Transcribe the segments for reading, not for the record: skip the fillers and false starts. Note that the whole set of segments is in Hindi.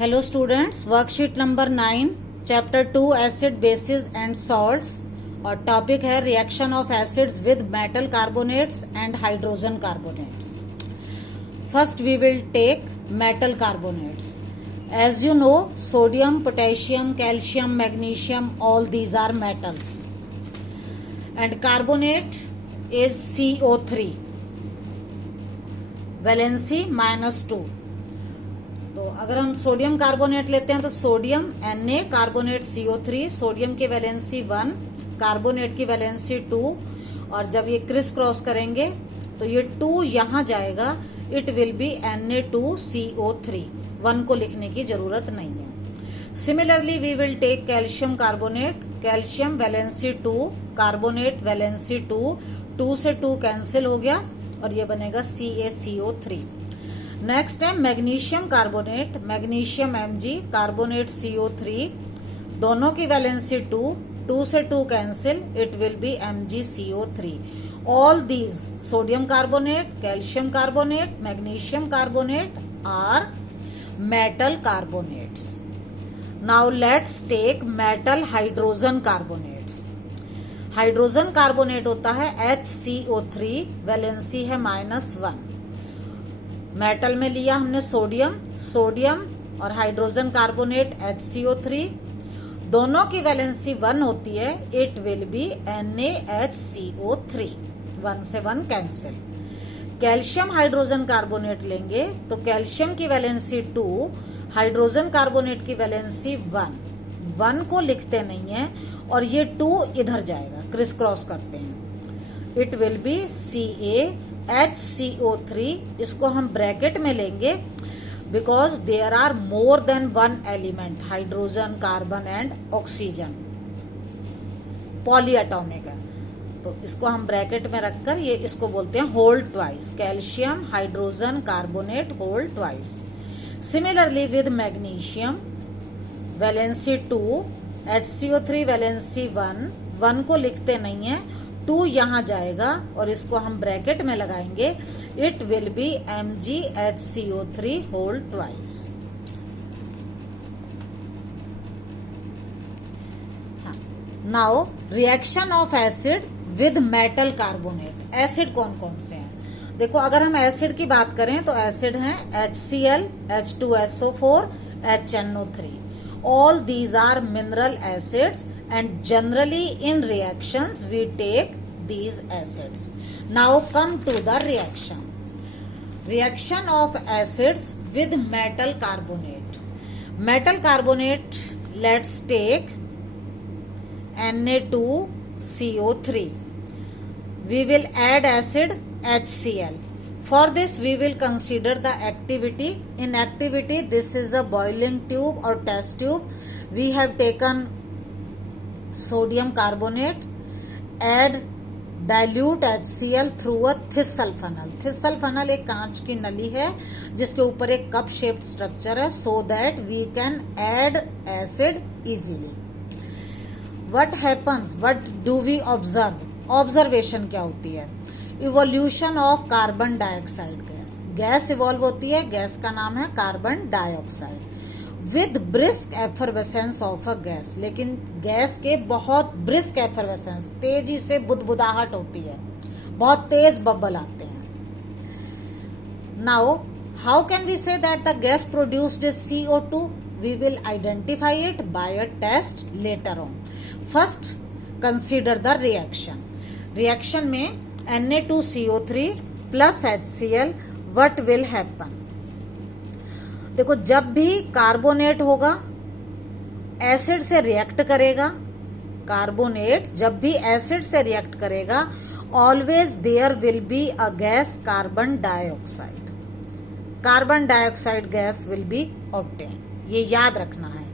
Hello students, worksheet number 9, chapter 2 acid bases and salts और टॉपिक है reaction of acids with metal carbonates and hydrogen carbonates. First we will take metal carbonates. As you know, sodium, potassium, calcium, magnesium, all these are metals. And carbonate is CO3, valency -2. तो अगर हम सोडियम कार्बोनेट लेते हैं तो sodium Na, carbonate CO3, sodium की वैलेंसी 1, कार्बोनेट की वैलेंसी 2, और जब ये क्रिस क्रॉस करेंगे तो ये 2 यहां जाएगा, इट विल बी Na2CO3. 1 को लिखने की जरूरत नहीं है. Similarly we will take calcium carbonate. Calcium valency 2, carbonate valency 2, 2 से 2 कैंसिल हो गया और ये बनेगा CaCO3. नेक्स्ट है magnesium carbonate. Magnesium Mg, carbonate CO3, दोनों की वैलेंसी 2, 2 से 2 cancel, it will be MgCO3. All these sodium carbonate, calcium carbonate, magnesium carbonate are metal carbonates. Now let's take metal hydrogen carbonates. Hydrogen carbonate होता है HCO3, वैलेंसी है -1. मेटल में लिया हमने सोडियम, सोडियम और हाइड्रोजन कार्बोनेट HCO3, दोनों की वैलेंसी 1 होती है, इट विल बी NaHCO3. 1 से 1 कैंसिल. कैल्शियम हाइड्रोजन कार्बोनेट लेंगे तो कैल्शियम की वैलेंसी 2, हाइड्रोजन कार्बोनेट की वैलेंसी 1. 1 को लिखते नहीं है और ये 2 इधर जाएगा, क्रिस क्रॉस करते हैं, इट विल बी CaHCO3. इसको हम ब्रैकेट में लेंगे because there are more than 1 element, hydrogen, carbon and oxygen, polyatomic है. तो इसको हम ब्रैकेट में रखकर ये इसको बोलते हैं whole twice. Calcium hydrogen carbonate whole twice. Similarly with magnesium valency 2, HCO3 valency 1. 1 को लिखते नहीं है, 2 यहां जाएगा और इसको हम ब्रैकेट में लगाएंगे, it will be MgHCO3 whole twice. Now reaction of acid with metal carbonate. Acid कौन कौन से हैं? देखो, अगर हम एसिड की बात करें तो एसिड हैं HCl, H2SO4, HNO3. All these are mineral acids and generally in reactions we take these acids. Now come to the reaction. Reaction of acids with metal carbonate. Metal carbonate, let's take Na2CO3. We will add acid HCl. For this we will consider the activity. In activity, this is a boiling tube or test tube. We have taken sodium carbonate, add dilute HCl through a thistle funnel. Thistle funnel एक कांच की नली है जिसके ऊपर एक कप शेप्ड स्ट्रक्चर है, so that we can add acid easily. What happens? What do we observe? Observation क्या होती है? Evolution of carbon dioxide gas. Gas evolve होती है, गैस का नाम है carbon dioxide. With brisk effervescence of a gas. लेकिन गैस के बहुत ब्रिस्क एफरवेसेंस, तेजी से बुदबुदाहट होती है, बहुत तेज बबल आते हैं. Now how can we say that the gas produced is CO2? We will identify it by a test later on. First consider the reaction. Reaction में Na2CO3 plus HCl, what will happen? देखो, जब भी कार्बोनेट होगा एसिड से रिएक्ट करेगा, कार्बोनेट जब भी एसिड से रिएक्ट करेगा, always there will be a gas carbon dioxide. Carbon dioxide gas will be obtain. ये याद रखना है.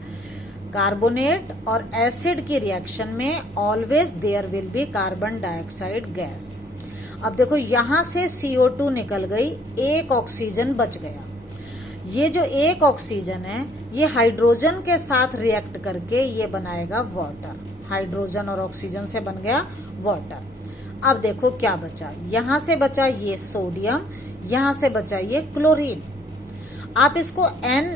कार्बोनेट और एसिड की रिएक्शन में always there will be carbon dioxide gas. अब देखो, यहां से CO2 निकल गई, एक ऑक्सीजन बच गया. ये जो एक ऑक्सीजन है ये हाइड्रोजन के साथ रिएक्ट करके ये बनाएगा वाटर. हाइड्रोजन और ऑक्सीजन से बन गया वाटर. अब देखो क्या बचा, यहां से बचा ये सोडियम, यहां से बचा ये क्लोरीन. आप इसको N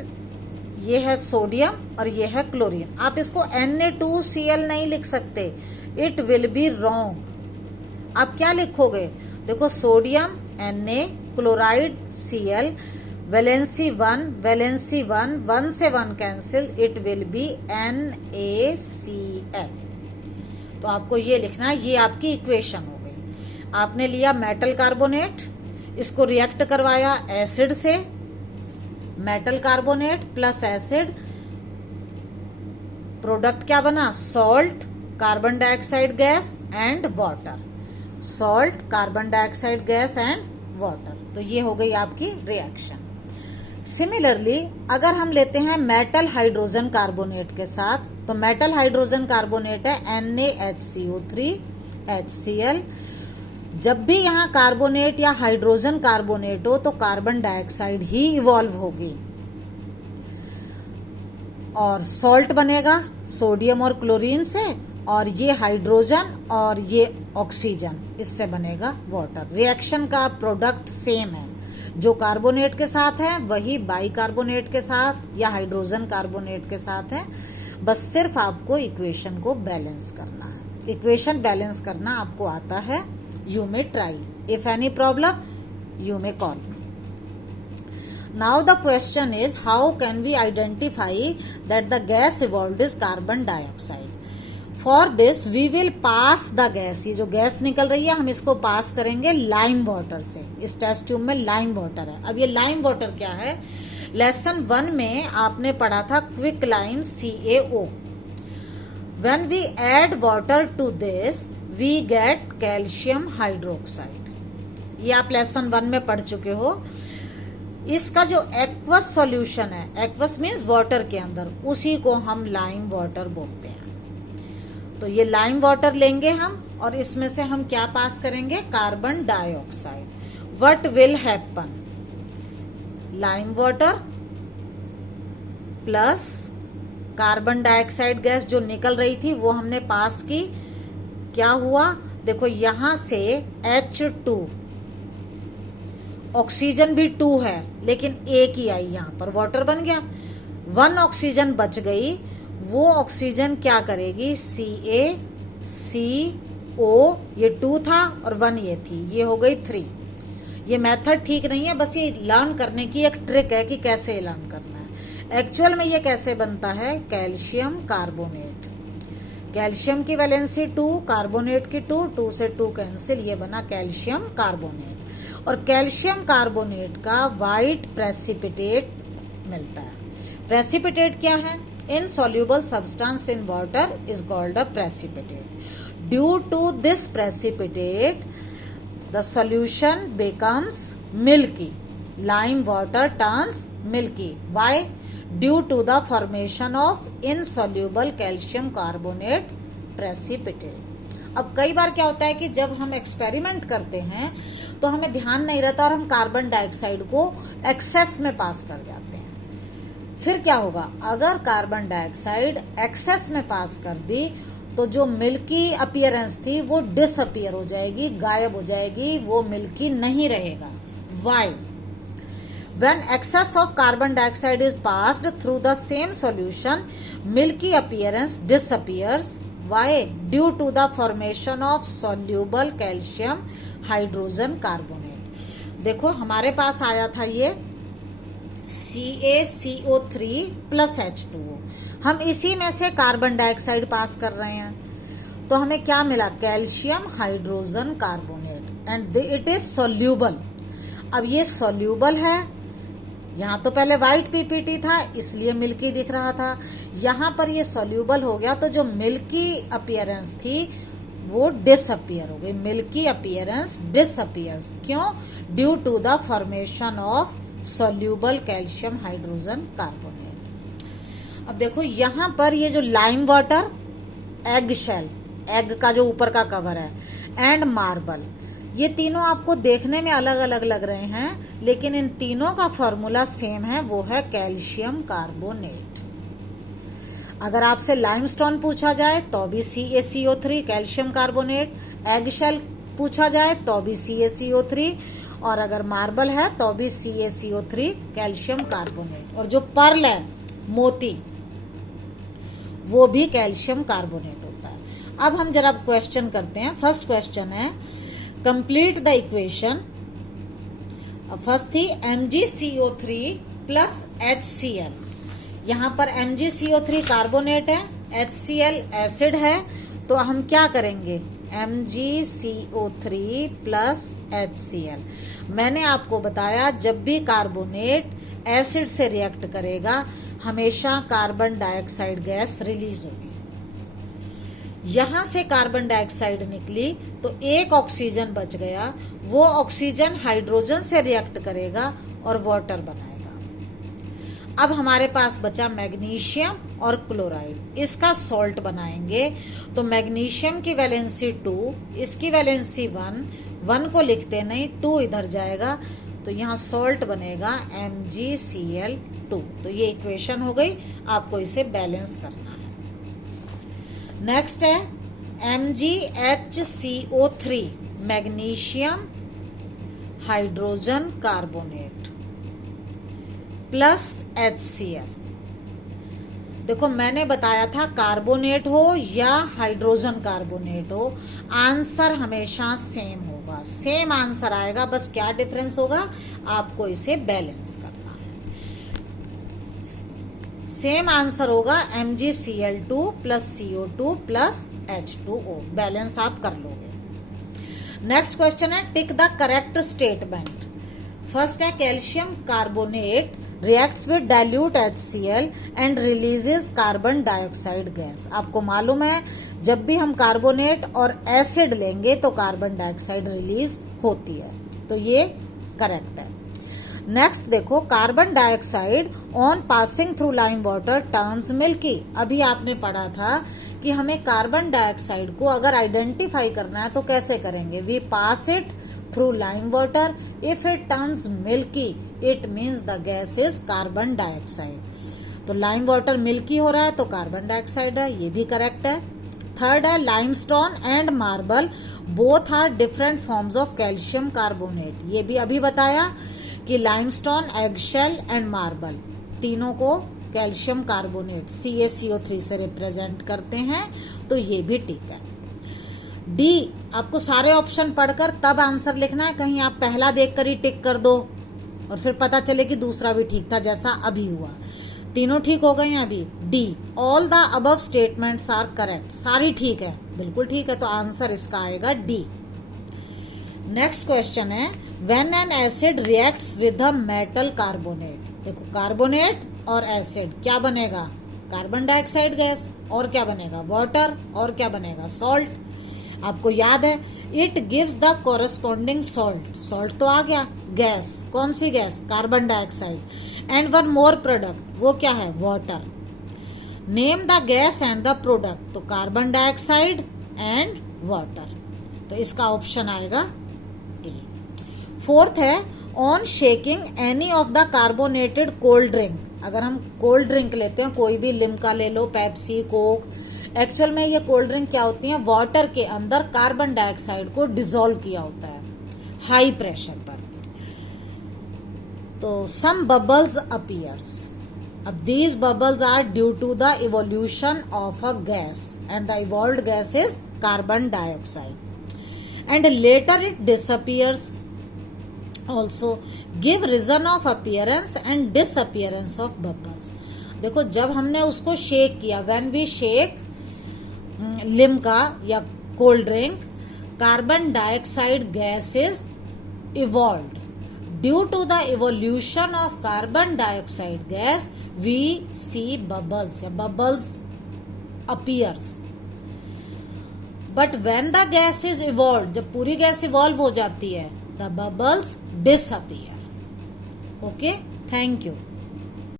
ये है सोडियम और ये है क्लोरीन। आप इसको Na2Cl नहीं लिख सकते, इट विल बी रॉन्ग। आप क्या लिखोगे, देखो sodium Na, chloride Cl, valency 1, valency 1, 1 से 1 cancel, it will B NaCl। तो आपको ये लिखना है, ये आपकी इक्वेशन हो गई। आपने लिया मेटल कार्बोनेट, इसको रिएक्ट करवाया एसिड से, metal carbonate plus acid, product क्या बना, salt, carbon dioxide gas and water, salt, carbon dioxide gas and water. तो ये हो गई आपकी रिएक्शन। सिमिलरली अगर हम लेते हैं मेटल हाइड्रोजन कार्बोनेट के साथ, तो मेटल हाइड्रोजन कार्बोनेट है NaHCO3 HCl। जब भी यहाँ कार्बोनेट या हाइड्रोजन कार्बोनेट हो तो कार्बन डाइऑक्साइड ही इवॉल्व होगी और सॉल्ट बनेगा सोडियम और क्लोरीन से, और ये हाइड्रोजन और ये ऑक्सीजन, इससे बनेगा वाटर। रिएक्शन का प्रोडक्ट सेम है, जो कार्बोनेट के साथ है वही बाइकार्बोनेट के साथ या हाइड्रोजन कार्बोनेट के साथ है। बस सिर्फ आपको इक्वेशन को बैलेंस करना है। इक्वेशन बैलेंस करना आपको आता है, you may try. If any problem you may call me. Now the question is, how can we identify that the gas evolved is carbon dioxide? For this we will pass the gas, ये जो गैस निकल रही है हम इसको पास करेंगे लाइम वाटर से। इस टेस्ट ट्यूब में लाइम वाटर है। अब ये लाइम वाटर क्या है, लेसन 1 में आपने पढ़ा था quick lime CaO। When we add water to this we get calcium hydroxide। ये आप लेसन 1 में पढ़ चुके हो। इसका जो एक्वस सॉल्यूशन है, एक्वस मीन्स वाटर के अंदर, उसी को हम लाइम वाटर बोलते हैं। तो ये लाइम वाटर लेंगे हम और इसमें से हम क्या पास करेंगे, carbon dioxide. What will happen, lime water plus carbon dioxide gas जो निकल रही थी वो हमने पास की, क्या हुआ, देखो यहां से H2, ऑक्सीजन भी 2 है लेकिन एक ही आई, यहां पर वाटर बन गया। 1 ऑक्सीजन बच गई, वो ऑक्सीजन क्या करेगी, CaCO, ये 2 था और 1 ये थी, ये हो गई 3। ये मेथड ठीक नहीं है, बस ये लर्न करने की एक ट्रिक है कि कैसे लर्न करना है। एक्चुअल में ये कैसे बनता है, कैल्शियम कार्बोनेट, कैल्शियम की वैलेंसी 2, कार्बोनेट की 2, 2 से 2 कैंसिल, ये बना कैल्शियम कार्बोनेट। और कैल्शियम कार्बोनेट का वाइट प्रेसिपिटेट मिलता है। प्रेसिपिटेट क्या है, insoluble substance in water is called a precipitate. Due to this precipitate the solution becomes milky, lime water turns milky. Why, due to the formation of insoluble calcium carbonate precipitate. अब कई बार क्या होता है कि जब हम एक्सपेरिमेंट करते हैं तो हमें ध्यान नहीं रहता और हम कार्बन डाइऑक्साइड को एक्सेस में पास कर जाते हैं। फिर क्या होगा, अगर कार्बन डाइऑक्साइड एक्सेस में पास कर दी तो जो मिल्की अपीयरेंस थी वो डिसअपीयर हो जाएगी, गायब हो जाएगी, वो मिल्की नहीं रहेगा। Why, when excess of carbon dioxide is passed through the same solution milky appearance disappears. Why? Due to the formation of soluble calcium hydrogen carbonate। देखो हमारे पास आया था ये CaCO3 प्लस H2O, हम इसी में से कार्बन डाइऑक्साइड पास कर रहे हैं, तो हमें क्या मिला, calcium hydrogen carbonate and it is soluble. अब ये सोल्यूबल है, यहाँ तो पहले व्हाइट पीपीटी था इसलिए मिल्की दिख रहा था, यहाँ पर ये सोल्यूबल हो गया तो जो मिल्की अपीयरेंस थी वो डिसअपीयर हो गई। मिल्की अपीयरेंस डिसअपीयर्स, क्यों, due to the formation of soluble calcium hydrogen carbonate. अब देखो यहाँ पर ये जो lime water, egg shell, egg का जो ऊपर का कवर है, एंड मार्बल, ये तीनों आपको देखने में अलग अलग लग रहे हैं लेकिन इन तीनों का फॉर्मूला सेम है, वो है कैल्शियम कार्बोनेट। अगर आपसे लाइमस्टोन पूछा जाए तो भी CaCO3 calcium carbonate, egg shell पूछा जाए तो भी CaCO3, और अगर मार्बल है तो भी CaCO3 कैल्शियम कार्बोनेट। और जो पर्ल है मोती, वो भी कैल्शियम कार्बोनेट होता है। अब हम जरा क्वेश्चन करते हैं। फर्स्ट क्वेश्चन है कंप्लीट द इक्वेशन। फर्स्ट थी MgCO3 प्लस HCl। यहाँ पर MgCO3 कार्बोनेट है, HCl एसिड है, तो हम क्या करेंगे MgCO3 प्लस HCl। मैंने आपको बताया जब भी कार्बोनेट एसिड से रिएक्ट करेगा हमेशा कार्बन डाइऑक्साइड गैस रिलीज होगी। यहां से कार्बन डाइऑक्साइड निकली तो एक ऑक्सीजन बच गया, वो ऑक्सीजन हाइड्रोजन से रिएक्ट करेगा और वाटर बनाएगा। अब हमारे पास बचा मैग्नीशियम और क्लोराइड, इसका सॉल्ट बनाएंगे। तो मैग्नीशियम की वैलेंसी 2, इसकी वैलेंसी 1, 1 को लिखते नहीं, 2 इधर जाएगा, तो यहाँ सॉल्ट बनेगा MgCl2। तो ये इक्वेशन हो गई, आपको इसे बैलेंस करना है। नेक्स्ट है MgHCO3 magnesium hydrogen carbonate plus HCl। देखो मैंने बताया था कार्बोनेट हो या हाइड्रोजन कार्बोनेट हो, आंसर हमेशा सेम होगा, सेम आंसर आएगा, बस क्या डिफरेंस होगा, आपको इसे बैलेंस करना है। सेम आंसर होगा MgCl2 plus CO2 plus H2O, balance आप कर लोगे। नेक्स्ट क्वेश्चन है tick the correct statement. First है calcium carbonate reacts with dilute HCl and releases carbon dioxide gas. आपको मालूम है जब भी हम कार्बोनेट और एसिड लेंगे तो कार्बन डाइऑक्साइड रिलीज होती है, तो ये करेक्ट है। नेक्स्ट देखो carbon dioxide on passing through lime water turns milky. अभी आपने पढ़ा था कि हमें कार्बन डाइऑक्साइड को अगर आइडेंटिफाई करना है तो कैसे करेंगे, we pass it through lime water, if it turns milky it means the gas is carbon dioxide. तो लाइम वाटर मिल्की हो रहा है तो कार्बन डाइऑक्साइड है, ये भी करेक्ट है। थर्ड है limestone and marble both are different forms of calcium carbonate. ये भी अभी बताया कि लाइमस्टोन, एगशेल एंड मार्बल तीनों को कैल्शियम कार्बोनेट CaCO3 से रिप्रेजेंट करते हैं, तो ये भी ठीक है। डी, आपको सारे ऑप्शन पढ़कर तब आंसर लिखना है, कहीं आप पहला देखकर ही टिक कर दो और फिर पता चले कि दूसरा भी ठीक था, जैसा अभी हुआ। तीनों ठीक हो गए हैं अभी। D, all the above statements are correct, सारी ठीक है, बिल्कुल ठीक है, तो आंसर इसका आएगा डी। नेक्स्ट क्वेश्चन है when an acid reacts with a metal carbonate. देखो कार्बोनेट और एसिड क्या बनेगा, कार्बन डाइऑक्साइड गैस, और क्या बनेगा वाटर, और क्या बनेगा सॉल्ट। आपको याद है it gives the corresponding salt, salt तो आ गया, गैस कौन सी gas, carbon dioxide, and one more product, वो क्या है water. Name the gas and the product, तो कार्बन डाइऑक्साइड एंड वाटर, तो इसका ऑप्शन आएगा ए। फोर्थ है on shaking any of the carbonated cold drink. अगर हम कोल्ड ड्रिंक लेते हैं, कोई भी लिम्का ले लो, पेप्सी, कोक, एक्चुअल में ये कोल्ड ड्रिंक क्या होती है, वाटर के अंदर कार्बन डाइऑक्साइड को डिसॉल्व किया होता है हाई प्रेशर पर, तो सम बबल्स अपीयर्स। अब these bubbles are due to the evolution of a gas and the evolved gas is carbon dioxide and later it disappears also, give reason of appearance and disappearance of bubbles. देखो जब हमने उसको शेक किया, व्हेन वी शेक लिम्का या cold drink, carbon dioxide gas is evolved. Due to the evolution of carbon dioxide gas we see bubbles या bubbles appears. But when the gas is evolved, जब पूरी गैस इवॉल्व हो जाती है, the bubbles disappear. Okay, thank you.